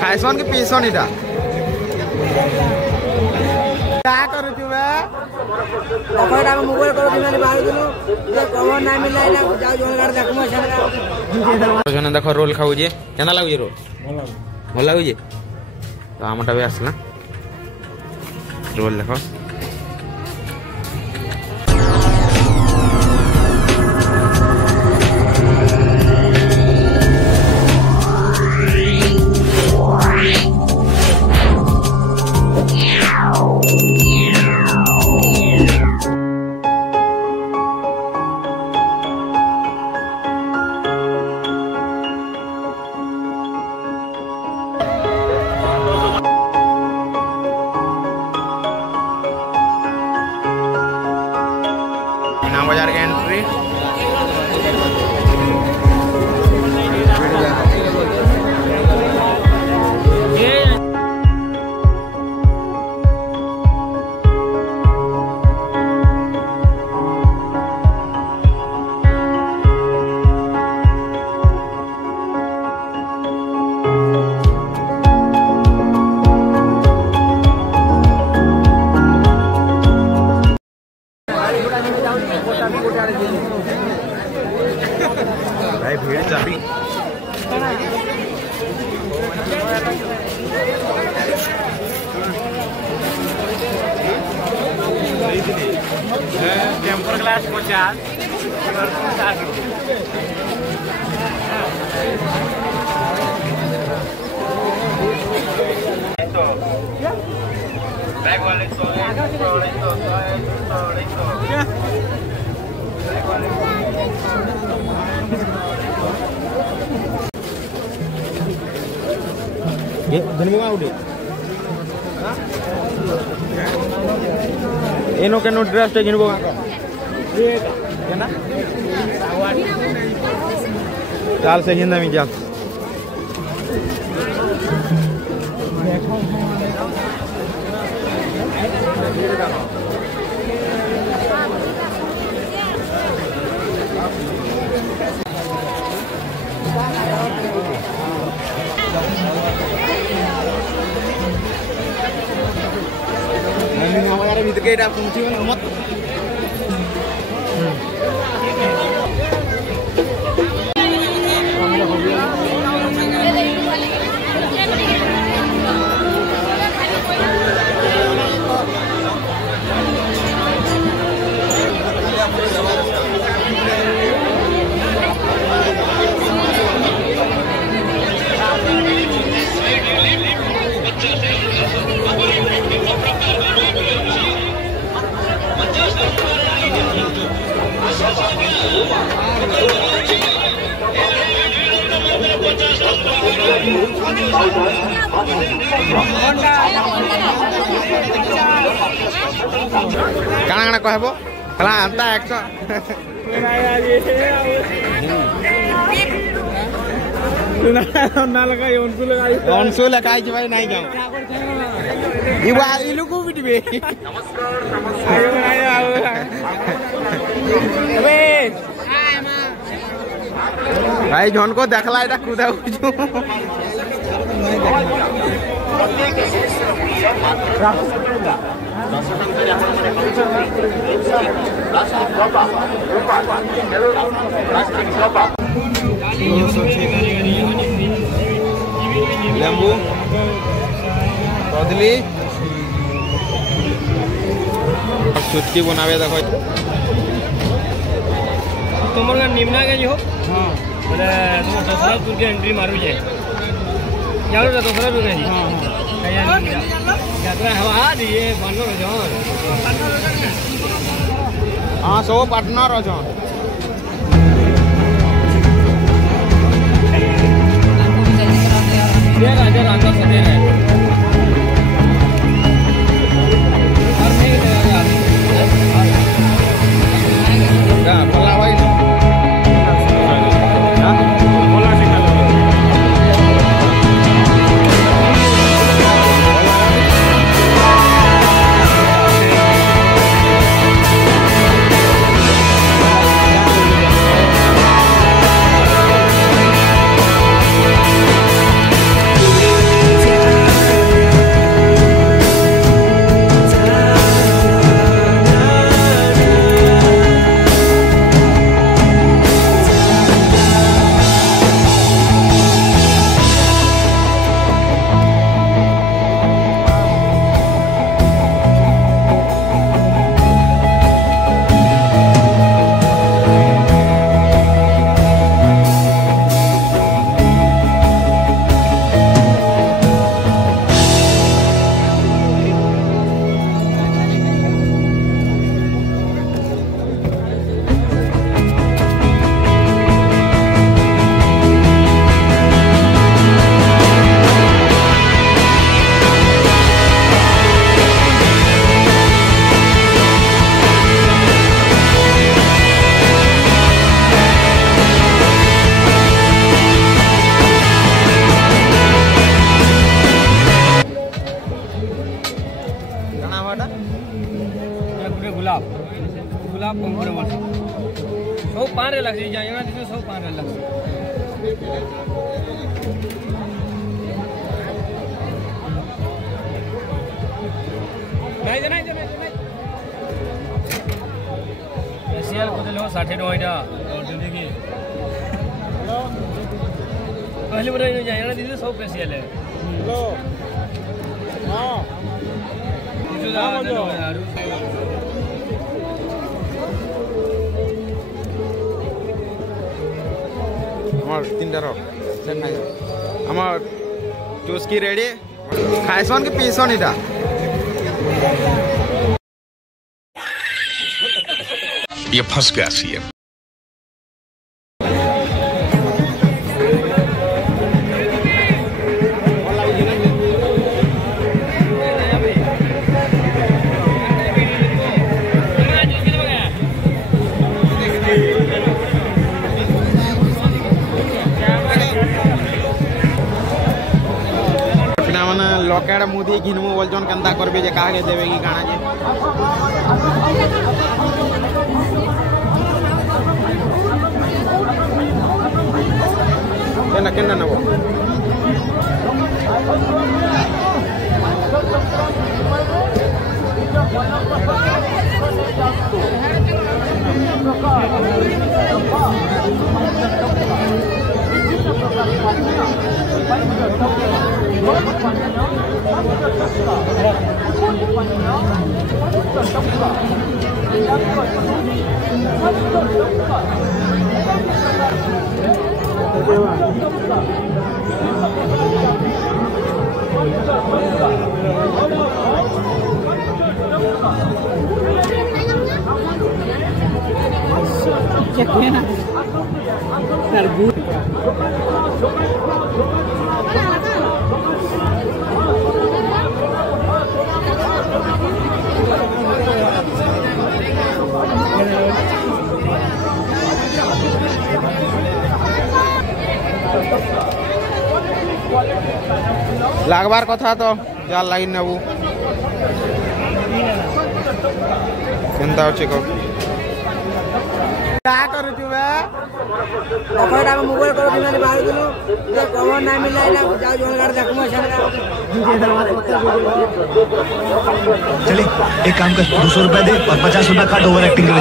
खाइसन कि पीसन इटा क्या करू बे देखो मोबाइल करो दिनाली बाहर दिनु ये कवर ना मिला ना जाओ जोन गाड़ देखमो जने देखो रोल खाऊ जे केना लागु जे रोल भल लागु जे तो आमटा भी आसला रोल देखो बाजार के एंट्री भाई भीड़ चाबी टेम्पर ग्लास 50 बैग वाले ये जनमुगा उठे एनो केनो ड्रेस ते जनमुगा केना चाल से हिंदा में जा हमारे भीतर के डा पूछी मत काना कहबो कला अंता 100 ना लगाई उनको लगाई जे भाई नहीं जाओ इवा इलु को बिटबे भाई जन को देखला এটা কুদা উজু লেম্বু कदली सुटकी बनावे देखो तुम निम्ना के हो बोले तुम दसरा टूर के एंट्री मारू जाए जाओ तो दसरा टूर के हां हां यात्रा हवा दिए बनो जन हां सो पार्टनर जन दे राजा राजा से दे रहे और नहीं दे यार बोला भाई नाम हटा पूरे गुलाब गुलाब कंफर्टेबल सब 5 लग जाए ना दीदी सब 5 लग नहीं देना स्पेशल को लो 60 टका और जल्दी की पहले बड़े नहीं जाए ना दीदी सब स्पेशल है लो हां जो लो यार আমার 3টা রক সেট নাই আমার জুস কি রেডি খাইছন কি পিছন এটা ये फंस गया सीएम ମାନେ ଲକେଟ ମୁଦି ଘିନମୁ ବୋଲଛନ୍ କେନ୍ତା କରବେ ଯେ କାହାକେ ଦେବେ କି କାଣା ଯେ କେନା କେନା ନବ लागबार कथा तो जाल लागिन नेबू केनता होचे को का करू छु बे देखो हम मोबाइल करो दिमाग बाहर दिनु ये कवर ना मिला ना जाओ जोनगाड़ देखमो चले एक काम कर 200 रुपए दे और 50 रुपए काट ओवर एक्टिंग के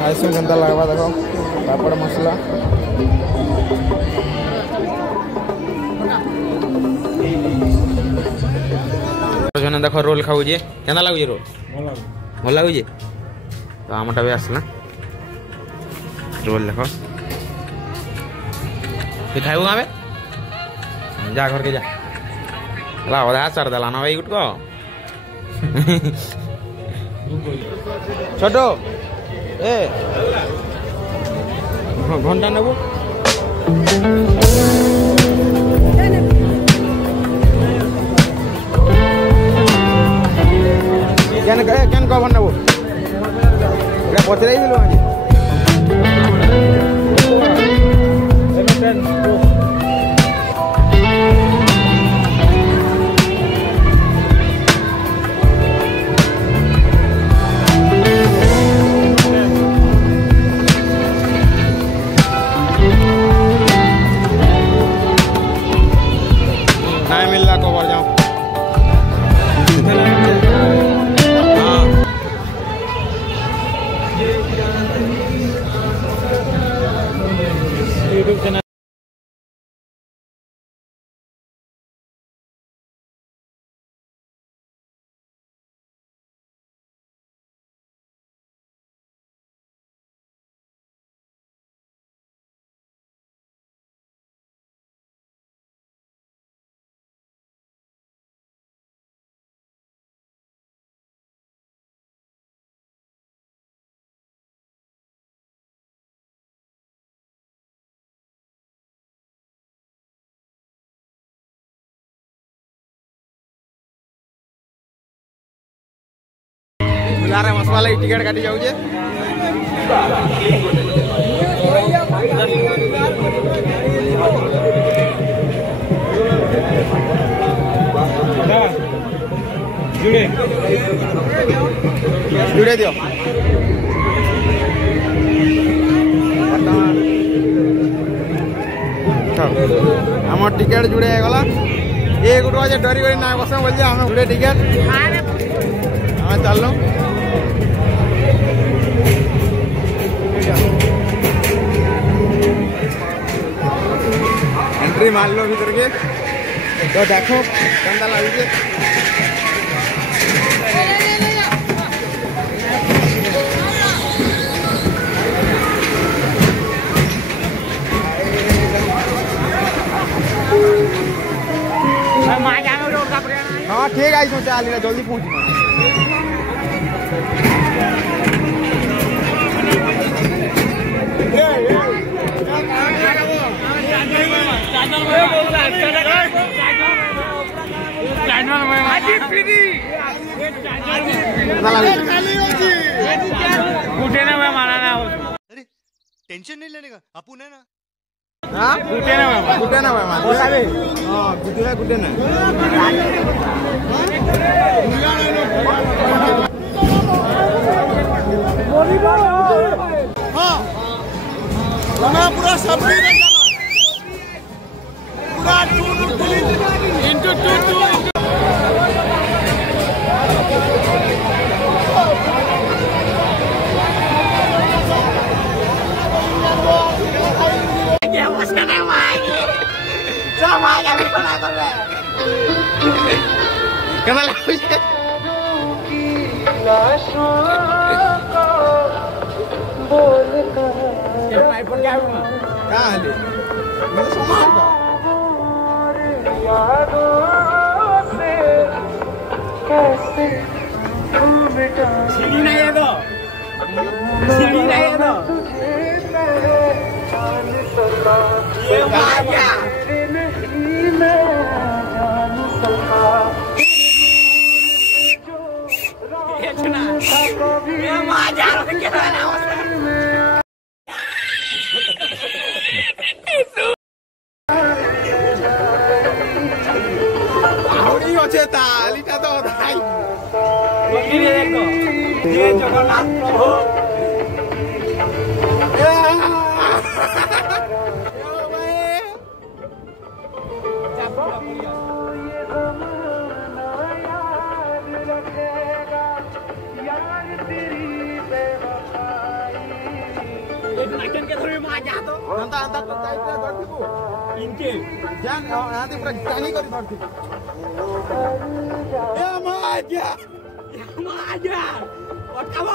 खाइसु केनता लागबा देखो पापड़ मसला जने देखो रोल खाऊ जे केना लागु जे रोल भल लागु जे तो आमटा भी आसला रोल देखो तू खाइबू गावे जा घर के जा ला ओदा चढ़ दला ना भाई गुट को छोटो ए घंटा नेबू केन कवर नेबू एटा पचराई दिलु आज नहीं मिल रहा कवर जाओ यूट्यूब चैनल बुलारे मसवाला टिकट काटी जाऊे जुड़े दियो आम टिकेट जुड़े गला ये गोटे आज डरी गई ना बस बोल आम जुड़े टिकेट आम चलो एंट्री मार लो भीतर के तो देखो क्या लगे हाँ ठीक है चल जल्दी पहुँच टेंशन नहीं लेने का अपुन है ना हाँ गुटे ना हाँ गुटे ना हाँ पूरा सब पूरा इंटू टू क्या लगे सीढ़ी नहीं है तो सीढ़ी नहीं है तो ये माया ये चुना ये माया क्या ना अच्छे तालीटा तो भाई देखो ये जगन्नाथ प्रभु इनके जान यहाँ पूरा जानी कर माया माया और कब